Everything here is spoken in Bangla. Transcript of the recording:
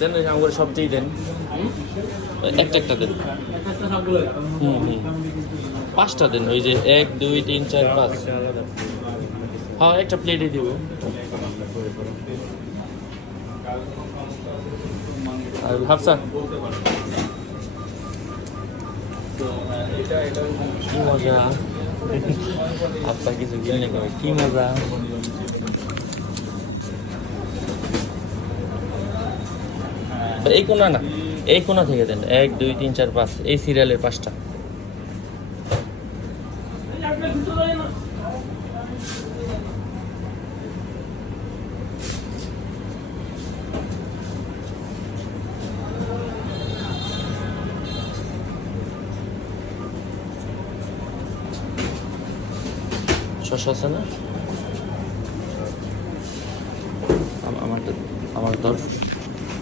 দেন আমার সবচেয়ে দেন একটা একটা দেন পাঁচটা দেন ওই যে 1 2 3 4 5 হ্যাঁ একটা প্লেটে দিব আর হাফসা কি মজা হাফসা কিছু কিনলে কি মজা এই কোনা না এই কোনা থেকে দেন 1 2 3 4 5 এই সিরিয়ালের পাঁচটা শসা আছে না আমার দর